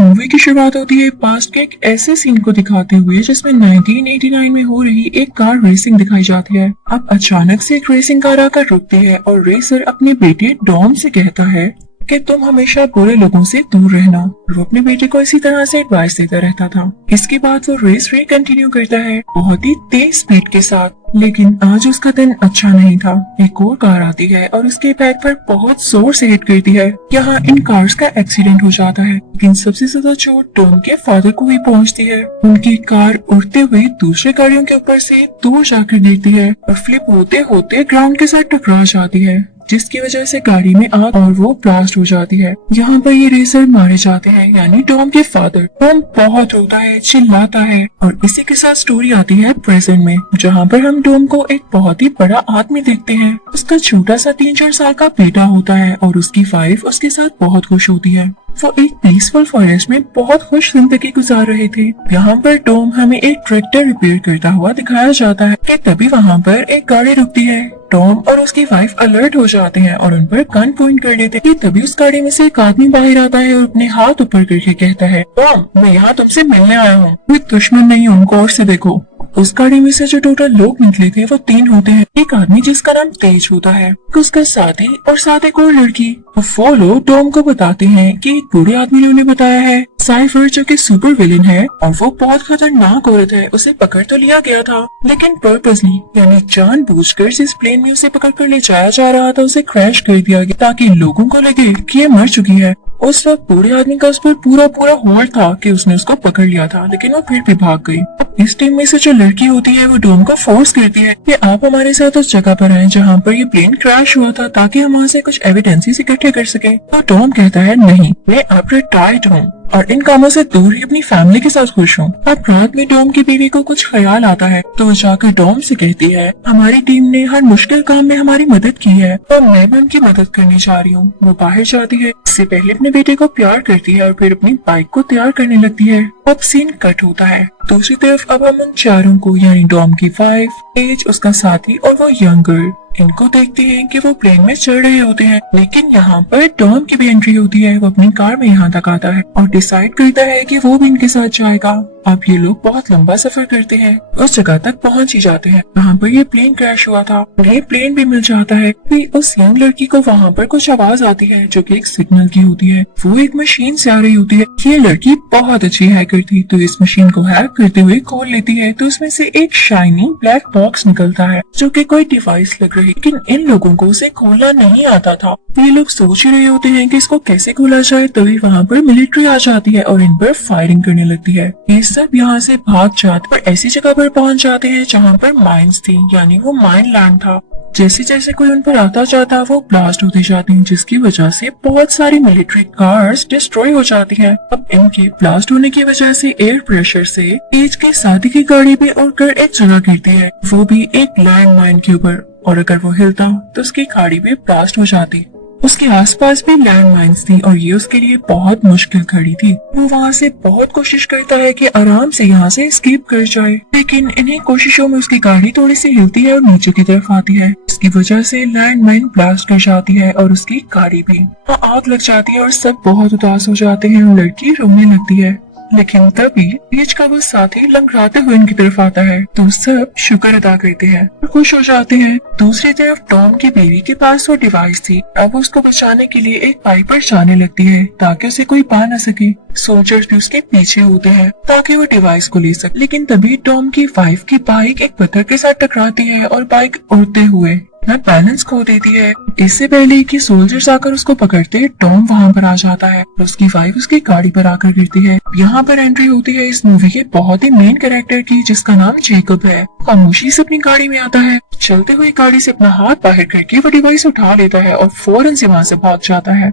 Movie की शुरुआत होती है पास्ट के एक ऐसे सीन को दिखाते हुए जिसमें 1989 में हो रही एक कार रेसिंग दिखाई जाती है। अब अचानक से एक रेसिंग कार आकर रुकती है और रेसर अपने बेटे डॉम से कहता है कि तुम हमेशा बुरे लोगों से दूर रहना। वो अपने बेटे को इसी तरह से एडवाइस देता रहता था। इसके बाद वो रेस कंटिन्यू करता है बहुत ही तेज स्पीड के साथ। लेकिन आज उसका दिन अच्छा नहीं था। एक और कार आती है और उसके बैक पर बहुत जोर से हिट करती है। यहाँ इन कार्स का एक्सीडेंट हो जाता है, लेकिन सबसे ज्यादा चोट टॉम के फादर को ही पहुंचती है। उनकी कार उड़ते हुए दूसरे गाड़ियों के ऊपर से दूर जाकर गिरती है और फ्लिप होते होते ग्राउंड के साथ टकरा जाती है, जिसकी वजह से गाड़ी में आग और वो ब्लास्ट हो जाती है। यहाँ पर ये रेसर मारे जाते हैं, यानी टॉम के फादर। टॉम बहुत रोता है, चिल्लाता है और इसी के साथ स्टोरी आती है प्रेजेंट में, जहाँ पर हम टॉम को एक बहुत ही बड़ा आदमी देखते हैं। उसका छोटा सा 3-4 साल का बेटा होता है और उसकी वाइफ उसके साथ बहुत खुश होती है। वो एक पीसफुल फॉरेस्ट में बहुत खुश जिंदगी गुजार रहे थे। यहाँ पर टॉम हमें एक ट्रैक्टर रिपेयर करता हुआ दिखाया जाता है कि तभी वहाँ पर एक गाड़ी रुकती है। टॉम और उसकी वाइफ अलर्ट हो जाते हैं और उन पर गन पॉइंट कर देते हैं। तभी उस गाड़ी में से एक आदमी बाहर आता है और अपने हाथ ऊपर करके कहता है, टॉम मैं यहाँ तुमसे मिलने आया हूँ, कोई दुश्मन नहीं, उनको और से देखो। उस गाड़ी में से जो टोटल लोग निकले थे वो 3 होते हैं। एक आदमी जिसका नाम तेज होता है, उसका साथी और साथ एक और लड़की। वो लोग टॉम को बताते हैं कि एक बूढ़े आदमी ने उन्हें बताया है साइफर जो कि सुपर विलेन है और वो बहुत खतरनाक औरत है। उसे पकड़ तो लिया गया था, लेकिन पर्पसली यानी जानबूझकर जिस प्लेन में उसे पकड़ कर ले जाया जा रहा था उसे क्रैश कर दिया गया ताकि लोगों को लगे कि ये मर चुकी है। उस वक्त बूढ़े आदमी का उस पर पूरा होल्ड था कि उसने उसको पकड़ लिया था, लेकिन वो फिर भी भाग गई। इस टीम में से जो लड़की होती है वो टॉम को फोर्स करती है कि आप हमारे साथ उस जगह पर आए जहाँ पर ये प्लेन क्रैश हुआ था ताकि हम वहाँ से कुछ एविडेंसेस इकट्ठे कर सके। तो टॉम कहता है नहीं, मैं अब रिटायर्ड हूँ और इन कामों से दूर ही अपनी फैमिली के साथ खुश हूँ। अब रात में टॉम की बीवी को कुछ ख्याल आता है तो वो जाकर टॉम से कहती है, हमारी टीम ने हर मुश्किल काम में हमारी मदद की है और मैं भी उनकी मदद करने जा रही हूँ। वो बाहर जाती है, इससे पहले अपने बेटे को प्यार करती है और फिर अपनी बाइक को तैयार करने लगती है। अब सीन कट होता है। दूसरी तरफ अब हम उन चारों को यानी टॉम की वाइफ, एज, उसका साथी और वो यंग गर्ल, इनको देखते हैं कि वो प्लेन में चढ़ रहे होते हैं। लेकिन यहाँ पर टॉम की भी एंट्री होती है। वो अपनी कार में यहाँ तक आता है और डिसाइड करता है कि वो भी इनके साथ जाएगा। अब ये लोग बहुत लंबा सफर करते हैं, उस जगह तक पहुँच ही जाते हैं जहाँ पर ये प्लेन क्रैश हुआ था। उन्हें प्लेन भी मिल जाता है। फिर उस यंग लड़की को वहाँ पर कुछ आवाज आती है जो कि एक सिग्नल की होती है। वो एक मशीन से आ रही होती है। ये लड़की बहुत अच्छी हैकर थी तो इस मशीन को हैक करते हुए खोल लेती है तो उसमें से एक शाइनी ब्लैक बॉक्स निकलता है जो कि कोई डिवाइस लग रही, लेकिन इन लोगों को उसे खोलना नहीं आता था। ये लोग सोच ही रहे होते हैं कि इसको कैसे खोला जाए, तभी वहाँ पर मिलिट्री आ जाती है और इन पर फायरिंग करने लगती है। ये सब यहाँ से भाग जाते और ऐसी जगह पर पहुँच जाते हैं जहाँ पर माइंस थी, यानी वो माइन लैंड था। जैसे जैसे कोई उन पर आता जाता वो ब्लास्ट होते जाते हैं, जिसकी वजह से बहुत सारी मिलिट्री कार्स डिस्ट्रॉय हो जाती हैं। अब इनके ब्लास्ट होने की वजह से एयर प्रेशर से एज के साथी की गाड़ी भी उड़कर एक जगह गिरती है, वो भी एक लैंड माइन के ऊपर, और अगर वो हिलता तो उसकी गाड़ी भी ब्लास्ट हो जाती। उसके आसपास भी लैंड माइन्स थी और ये उसके लिए बहुत मुश्किल खड़ी थी। वो वहाँ से बहुत कोशिश करता है कि आराम से यहाँ से एस्केप कर जाए, लेकिन इन्हीं कोशिशों में उसकी गाड़ी थोड़ी सी हिलती है और नीचे की तरफ आती है। इसकी वजह से लैंड माइन ब्लास्ट कर जाती है और उसकी गाड़ी भी आग लग जाती है और सब बहुत उदास हो जाते हैं और लड़की रोने लगती है। लेकिन तभी एज का वो साथी लंघराते हुए इनकी तरफ आता है तो सब शुक्र अदा करते हैं और खुश हो जाते हैं। दूसरी तरफ टॉम की बीवी के पास वो डिवाइस थी। अब उसको बचाने के लिए एक बाइक पर जाने लगती है ताकि उसे कोई पा न सके। सोल्जर्स भी उसके पीछे होते हैं ताकि वो डिवाइस को ले सके, लेकिन तभी टॉम की वाइफ की बाइक एक पत्थर के साथ टकराती है और बाइक उड़ते हुए बैलेंस खो देती है। इससे पहले कि सोल्जर्स आकर उसको पकड़ते टॉम वहाँ पर आ जाता है और उसकी वाइफ उसकी गाड़ी पर आकर गिरती है। यहाँ पर एंट्री होती है इस मूवी के बहुत ही मेन कैरेक्टर की, जिसका नाम जेकब है। खामोशी से अपनी गाड़ी में आता है, चलते हुए गाड़ी से अपना हाथ बाहर करके वो डिवाइस उठा लेता है और फौरन से वहाँ से भाग जाता है।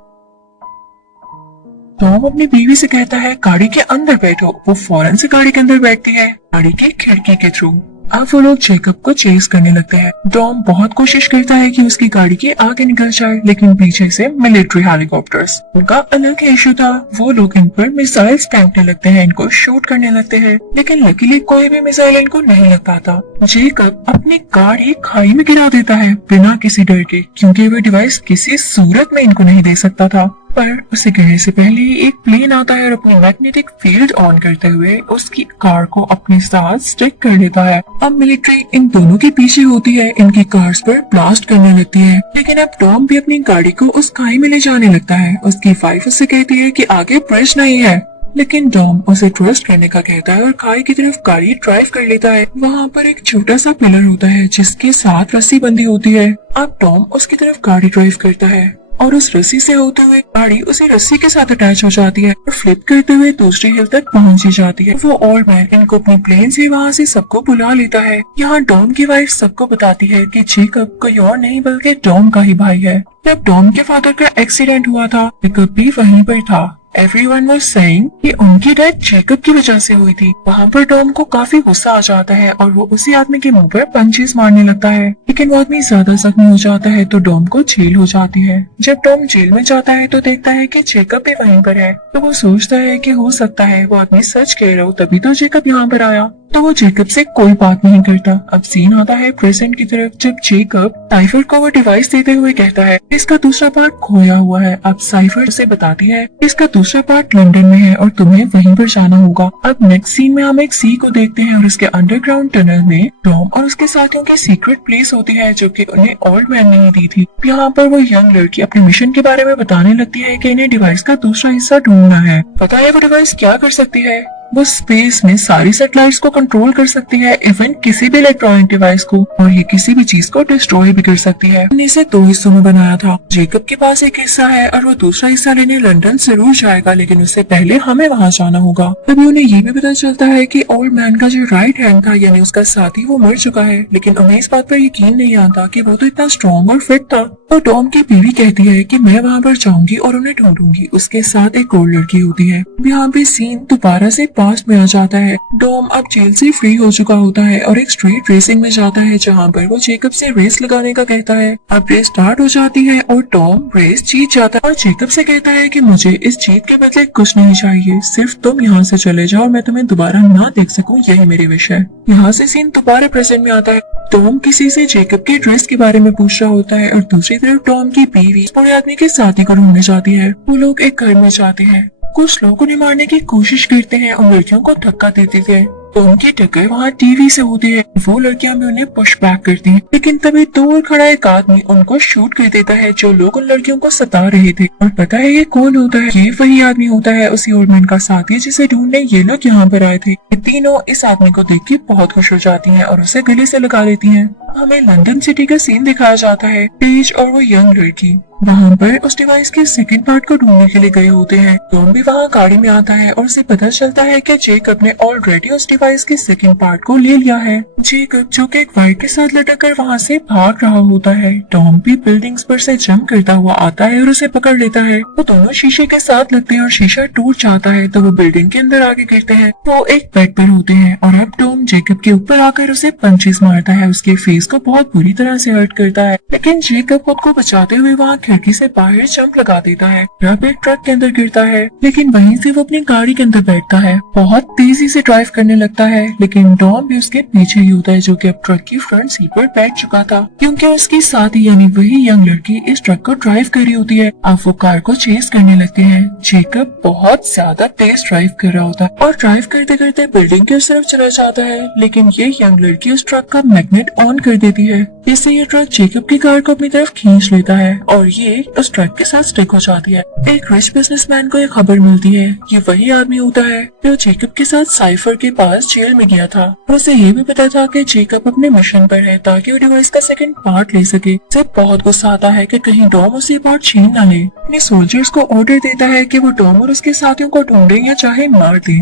टॉम अपनी बीवी से कहता है गाड़ी के अंदर बैठो। वो फौरन से गाड़ी के अंदर बैठती है, गाड़ी की खिड़की के थ्रू। अब वो लोग जेकब को चेस करने लगते हैं। टॉम बहुत कोशिश करता है कि उसकी गाड़ी के आगे निकल जाए, लेकिन पीछे से मिलिट्री हेलीकॉप्टर्स, उनका अलग इशू था। वो लोग इन पर मिसाइल्स फेंकने लगते हैं, इनको शूट करने लगते हैं, लेकिन लकीली कोई भी मिसाइल इनको नहीं लग पाता। जेकब अपनी गाड़ी खाई में गिरा देता है बिना किसी डर के, क्योंकि वो डिवाइस किसी सूरत में इनको नहीं दे सकता था। पर उसे गिरने से पहले ही एक प्लेन आता है और अपनी मैग्नेटिक फील्ड ऑन करते हुए उसकी कार को अपने साथ स्टिक कर लेता है। अब मिलिट्री इन दोनों के पीछे होती है, इनकी कार्स पर ब्लास्ट करने लगती है, लेकिन अब टॉम भी अपनी गाड़ी को उस खाई में ले जाने लगता है। उसकी वाइफ उससे कहती है कि आगे ब्रिज नहीं है, लेकिन टॉम उसे ट्रस्ट करने का कहता है और खाई की तरफ गाड़ी ड्राइव कर लेता है। वहाँ पर एक छोटा सा पिलर होता है जिसके साथ रस्सी बंधी होती है। अब टॉम उसकी तरफ गाड़ी ड्राइव करता है और उस रस्सी से होते हुए गाड़ी उसी रस्सी के साथ अटैच हो जाती है और फ्लिप करते हुए दूसरी हिल तक पहुंच ही जाती है। वो ओल्ड मैन इनको अपनी प्लेन से वहाँ से सबको बुला लेता है। यहाँ टॉम की वाइफ सबको बताती है कि जेकब कोई और नहीं बल्कि टॉम का ही भाई है। जब टॉम के फादर का एक्सीडेंट हुआ था, जेकब भी वहीं पर था। Everyone was saying कि उनकी डेथ जेकब की वजह से हुई थी। वहाँ पर टॉम को काफी गुस्सा आ जाता है और वो उसी आदमी के मुंह पर पंचेस मारने लगता है, लेकिन वो आदमी ज्यादा जख्मी हो जाता है तो टॉम को जेल हो जाती है। जब टॉम जेल में जाता है तो देखता है कि जेकब भी वहीं पर है, तो वो सोचता है कि हो सकता है वो आदमी सच कह रहा हो, तभी तो जेकब यहाँ पर आया। तो वो जेकब से कोई बात नहीं करता। अब सीन आता है प्रेजेंट की तरफ, जब जेकब साइफर को वो डिवाइस देते हुए कहता है इसका दूसरा पार्ट खोया हुआ है। अब साइफर उसे बताती है इसका दूसरा पार्ट लंदन में है और तुम्हें वहीं पर जाना होगा। अब नेक्स्ट सीन में हम एक सी को देखते हैं और उसके अंडरग्राउंड टनल में टॉम और उसके साथियों की सीक्रेट प्लेस होती है जो कि उन्हें ओल्ड मैन ने ही दी थी। यहाँ पर वो यंग लड़की अपने मिशन के बारे में बताने लगती है कि इन्हें डिवाइस का दूसरा हिस्सा ढूंढना है। पता है वो डिवाइस क्या कर सकती है? वो स्पेस में सारी सैटेलाइट्स को कंट्रोल कर सकती है, इवन किसी भी इलेक्ट्रॉनिक डिवाइस को, और ये किसी भी चीज को डिस्ट्रॉय भी कर सकती है। हमने इसे 2 हिस्सों में बनाया था। जेकब के पास एक हिस्सा है और वो दूसरा हिस्सा लेने लंदन जरूर जाएगा, लेकिन उससे पहले हमें वहाँ जाना होगा। तभी उन्हें ये भी पता चलता है कि ओल्ड मैन का जो राइट हैंड था यानी उसका साथी वो मर चुका है, लेकिन उन्हें इस बात पर यकीन नहीं आता कि वो तो इतना स्ट्रॉन्ग और फिट था। तो टॉम की बीवी कहती है कि मैं वहाँ पर जाऊंगी और उन्हें ढूंढूंगी। उसके साथ एक और लड़की होती है। यहाँ पे सीन दोबारा से पास्ट में आ जाता है। टॉम अब जेल से फ्री हो चुका होता है और एक स्ट्रीट रेसिंग में जाता है जहाँ पर वो जेकब से रेस लगाने का कहता है। अब रेस स्टार्ट हो जाती है और टॉम रेस जीत जाता है और जेकब से कहता है कि मुझे इस जीत के बदले कुछ नहीं चाहिए, सिर्फ तुम यहाँ से चले जाओ और मैं तुम्हें दोबारा ना देख सकूं, यही मेरी विश है। यहाँ से सीन दोबारा प्रेजेंट में आता है। टॉम किसी से जेकब के ड्रेस के बारे में पूछ रहा होता है और दूसरी तरफ टॉम की बीवी बूढ़े आदमी के साथी को ढूंढने जाती है। वो लोग एक घर में जाते हैं। कुछ लोग उन्हें मारने की कोशिश करते हैं और लड़कियों को धक्का देते थे। तो उनकी टक्कर वहाँ टीवी से होती है। वो लड़कियां भी उन्हें पुश बैक करती हैं, लेकिन तभी दूर खड़ा एक आदमी उनको शूट कर देता है जो लोग उन लड़कियों को सता रहे थे। और पता है ये कौन होता है? ये वही आदमी होता है, उसी ओल्ड मैन का साथी जिसे ढूंढने ये लोग यहाँ पर आए थे। ये तीनों इस आदमी को देख के बहुत खुश हो जाती हैं और उसे गले से लगा लेती हैं। हमें लंदन सिटी का सीन दिखाया जाता है। पेज और वो यंग लड़की वहाँ पर उस डिवाइस के सेकंड पार्ट को ढूंढने के लिए गए होते हैं। टॉम भी वहाँ गाड़ी में आता है और उसे पता चलता है कि जेकब ने ऑलरेडी उस डिवाइस के सेकंड पार्ट को ले लिया है। जेकब जो कि एक वाइट के साथ लटक कर वहाँ से भाग रहा होता है। टॉम भी बिल्डिंग्स पर से जंप करता हुआ आता है और उसे पकड़ लेता है। वो दोनों शीशे के साथ लगते हैं और शीशा टूट जाता है तो वो बिल्डिंग के अंदर आके गिरते हैं। वो एक बेड पर होते हैं और अब टॉम जेकब के ऊपर आकर उसे पंचेस मारता है। उसके फेस को बहुत बुरी तरह से हर्ट करता है, लेकिन जेकब खुद को बचाते हुए वहाँ खिड़की से बाहर जंप लगा देता है। अब एक ट्रक के अंदर गिरता है, लेकिन वहीं से वो अपनी गाड़ी के अंदर बैठता है। बहुत तेजी से ड्राइव करने लगता है, लेकिन टॉम भी उसके पीछे ही होता है जो कि अब ट्रक की फ्रंट सीट पर बैठ चुका था, क्योंकि उसकी साथी यानी वही यंग लड़की इस ट्रक को ड्राइव कर रही होती है। अब वो कार को चेस करने लगते हैं। जेकब बहुत ज्यादा तेज ड्राइव कर रहा होता है और ड्राइव करते करते बिल्डिंग की तरफ चला जाता है, लेकिन ये यंग लड़की उस ट्रक का मैग्नेट ऑन कर देती है, जिससे ये ट्रक जेकब की कार को अपनी तरफ खींच लेता है और ये उस ट्रक के साथ स्टिक हो जाती है। एक रिच बिजनेसमैन को एक खबर मिलती है। ये वही आदमी होता है जो जेकब के साथ साइफर के पास जेल में गया था। उसे ये भी पता था कि जेकब अपने मिशन पर है ताकि वो डिवाइस का सेकंड पार्ट ले सके। उसे बहुत गुस्सा आता है कि कहीं टॉम उसे पार्ट छीन ना ले। अपने सोल्जर्स को ऑर्डर देता है कि वो टॉम और उसके साथियों को ढूंढे या चाहे मार दे।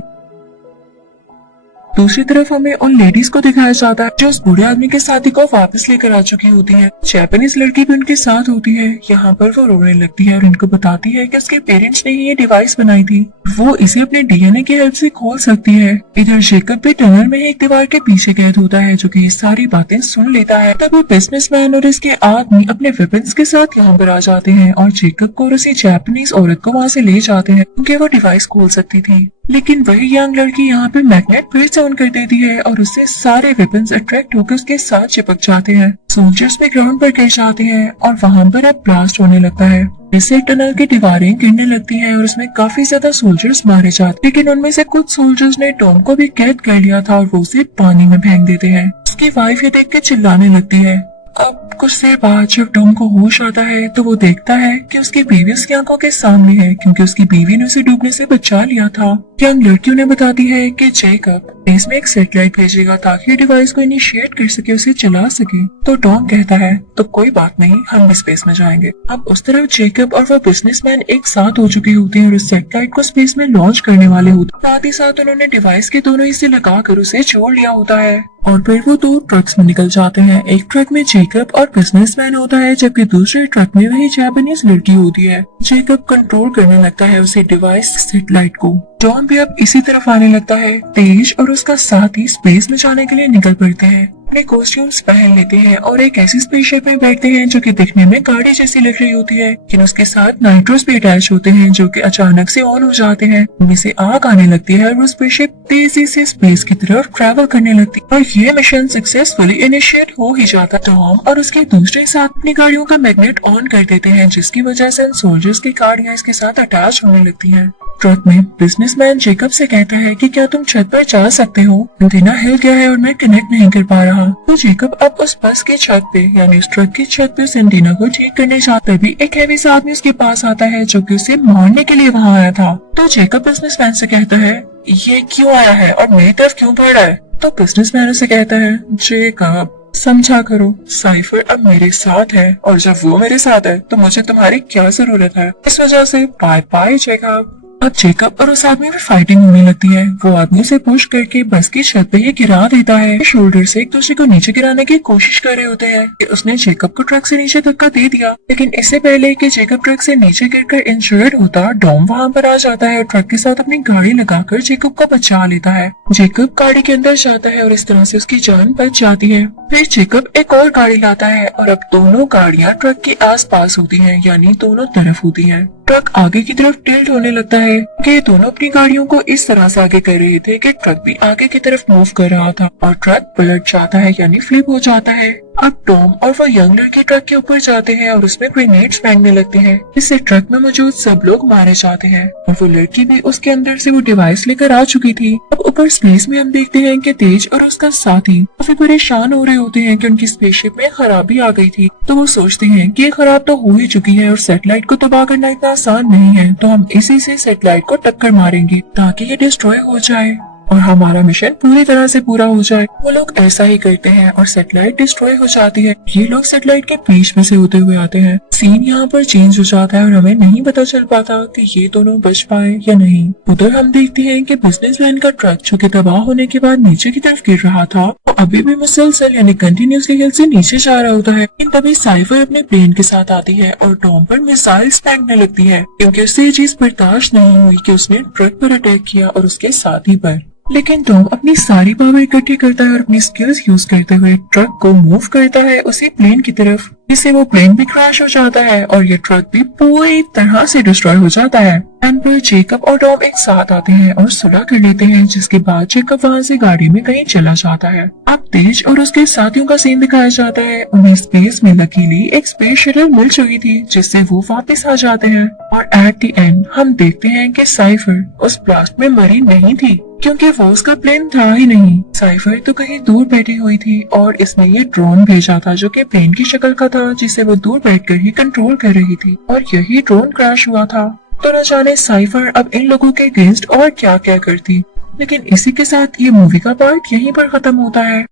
दूसरी तरफ हमें उन लेडीज को दिखाया जाता है जो उस बूढ़े आदमी के साथी को वापस लेकर आ चुकी होती हैं। जापानीज लड़की भी उनके साथ होती है। यहाँ पर वो रोने लगती है और इनको बताती है कि उसके पेरेंट्स ने ही ये डिवाइस बनाई थी, वो इसे अपने डीएनए की हेल्प से खोल सकती है। इधर जेकब भी टनल में एक दीवार के पीछे कैद होता है जो कि ये सारी बातें सुन लेता है। तभी बिजनेसमैन और इसके आदमी अपने वेपन्स के साथ यहाँ पर आ जाते हैं और जेकब को और उसी जापानीज औरत को वहाँ से ले जाते हैं क्योंकि वो डिवाइस खोल सकती थी। लेकिन वही यंग लड़की यहाँ पे मैग्नेट फिर से ऑन कर देती है और उससे सारे वेपन्स अट्रैक्ट होकर उसके साथ चिपक जाते हैं। सोल्जर्स भी ग्राउंड पर गिर जाते हैं और वहाँ पर अब ब्लास्ट होने लगता है। इससे टनल की दीवारें गिरने लगती हैं और उसमें काफी ज्यादा सोल्जर्स मारे जाते, लेकिन उनमें से कुछ सोल्जर्स ने टॉम को भी कैद कर लिया था और वो उसे पानी में फेंक देते हैं। उसकी वाइफ ये देख के चिल्लाने लगती है। अब कुछ देर बाद जब टॉम को होश आता है तो वो देखता है कि उसकी बीवी उसकी आंखों के सामने है, क्योंकि उसकी बीवी ने उसे डूबने से बचा लिया था। यंग लड़की उन्हें बताती है कि जेकब स्पेस में एक सैटेलाइट भेजेगा ताकि ये डिवाइस को इनिशिएट कर सके, उसे चला सके। तो टॉम कहता है तो कोई बात नहीं, हम भी स्पेस में जाएंगे। अब उस तरफ जेकब और वो बिजनेसमैन एक साथ हो चुके होते हैं और उस सैटेलाइट को स्पेस में लॉन्च करने वाले होते हैं। साथ ही साथ उन्होंने डिवाइस के दोनों हिस्से लगाकर उसे जोड़ लिया होता है और फिर वो दो ट्रक्स में निकल जाते हैं। एक ट्रक में जेकब और बिजनेसमैन होता है, जबकि दूसरे ट्रक में वही जापानीज लड़की होती है। जेकब कंट्रोल करने लगता है उसे डिवाइस सैटेलाइट को। टॉम भी अब इसी तरफ आने लगता है। तेज और उसका साथी स्पेस में जाने के लिए निकल पड़ते हैं, अपने कॉस्ट्यूम्स पहन लेते हैं और एक ऐसी स्पेसशिप में बैठते हैं जो कि दिखने में गाड़ी जैसी लग रही होती है, लेकिन उसके साथ नाइट्रोस भी अटैच होते हैं जो कि अचानक से ऑन हो जाते हैं। उनमें से आग आने लगती है और वो स्पेसशिप तेजी से स्पेस की तरफ ट्रैवल करने लगती है और ये मिशन सक्सेसफुली इनिशिएट हो ही जाता। टॉम और उसके दूसरे साथ अपनी गाड़ियों का मैग्नेट ऑन कर देते हैं, जिसकी वजह से सोल्जर्स की गाड़ियां इसके साथ अटैच होने लगती हैं। ट्रक में बिजनेसमैन जेकब से कहता है कि क्या तुम छत पर जा सकते हो, एंटीना हिल गया है और मैं कनेक्ट नहीं कर पा रहा। तो जेकब अब उस बस की छत पे यानी उस ट्रक की छत पे उस एंटीना को ठीक करने जाता है। भी एक हैवी सा आदमी उसके पास आता है जो कि उसे मारने के लिए वहाँ आया था। तो जेकब बिजनेसमैन से कहता है ये क्यों आया है और मेरी तरफ क्यों बढ़ रहा है। तो बिजनेसमैन उसे कहता है जेकब समझा करो, साइफर अब मेरे साथ है और जब वो मेरे साथ है तो मुझे तुम्हारी क्या जरूरत है। इस वजह से बाय बाय जेकब। अब जेकब और उस आदमी में फाइटिंग होने लगती है। वो आदमी उसे पुश करके बस की छत पे ही गिरा देता है। शोल्डर से एक दूसरे को नीचे गिराने की कोशिश कर रहे होते हैं कि उसने जेकब को ट्रक से नीचे धक्का दे दिया, लेकिन इससे पहले कि जेकब ट्रक से नीचे गिरकर इंजर्ड होता, डॉम वहाँ पर आ जाता है और ट्रक के साथ अपनी गाड़ी लगाकर जेकब को बचा लेता है। जेकब गाड़ी के अंदर जाता है और इस तरह से उसकी जान बच जाती है। फिर जेकब एक और गाड़ी लाता है और अब दोनों गाड़ियां ट्रक के आसपास होती हैं, यानी दोनों तरफ होती हैं। ट्रक आगे की तरफ टिल्ट होने लगता है कि दोनों अपनी गाड़ियों को इस तरह से आगे कर रहे थे कि ट्रक भी आगे की तरफ मूव कर रहा था और ट्रक पलट जाता है यानी फ्लिप हो जाता है। अब टॉम और वो यंग लड़की ट्रक के ऊपर जाते हैं और उसमें ग्रेनेड्स फेंकने लगते हैं, इससे ट्रक में मौजूद सब लोग मारे जाते हैं और वो लड़की भी उसके अंदर से वो डिवाइस लेकर आ चुकी थी। अब ऊपर स्पेस में हम देखते हैं कि तेज और उसका साथी काफी परेशान हो रहे होते हैं कि उनकी स्पेसशिप में खराबी आ गई थी। तो वो सोचते हैं कि ये खराब तो हो ही चुकी है और सैटेलाइट को तबाह करना इतना आसान नहीं है, तो हम इसी से सैटेलाइट को टक्कर मारेंगे ताकि ये डिस्ट्रॉय हो जाए और हमारा मिशन पूरी तरह से पूरा हो जाए। वो लोग ऐसा ही करते हैं और सैटेलाइट डिस्ट्रॉय हो जाती है। ये लोग सैटेलाइट के बीच में से होते हुए आते हैं। सीन यहाँ पर चेंज हो जाता है और हमें नहीं पता चल पाता कि ये दोनों बच पाए या नहीं। उधर हम देखते हैं कि बिजनेसमैन का ट्रक जो कि तबाह होने के बाद नीचे की तरफ गिर रहा था, वो अभी भी मुसलसल यानी कंटिन्यूसली हिल से नीचे जा रहा होता है। लेकिन तभी साइफर अपने प्लेन के साथ आती है और टॉम पर मिसाइल्स फेंकने लगती है, क्योंकि उससे ये चीज बर्दाश्त नहीं हुई कि उसने ट्रक पर अटैक किया और उसके साथी पर। लेकिन टॉम अपनी सारी पावर इकट्ठी करता है और अपनी स्किल्स यूज करते हुए ट्रक को मूव करता है उसी प्लेन की तरफ, जिससे वो प्लेन भी क्रैश हो जाता है और ये ट्रक भी पूरी तरह से डिस्ट्रॉय हो जाता है। एंड फिर जेकब और टॉम एक साथ आते हैं और सुलह कर लेते हैं, जिसके बाद जेकब वहाँ से गाड़ी में कहीं चला जाता है। अब तेज और उसके साथियों का सीन दिखाया जाता है। उन्हें स्पेस में लकीली एक स्पेस शटल मिल चुकी थी, जिससे वो वापस आ जाते हैं और एट द एंड हम देखते हैं कि साइफर उस ब्लास्ट में मरी नहीं थी, क्योंकि वो उसका प्लेन था ही नहीं। साइफर तो कहीं दूर बैठी हुई थी और इसने ये ड्रोन भेजा था जो कि प्लेन की शक्ल का था, जिसे वो दूर बैठकर ही कंट्रोल कर रही थी और यही ड्रोन क्रैश हुआ था। तो न जाने साइफर अब इन लोगों के अगेंस्ट और क्या क्या करती। लेकिन इसी के साथ ये मूवी का पार्ट यहीं पर खत्म होता है।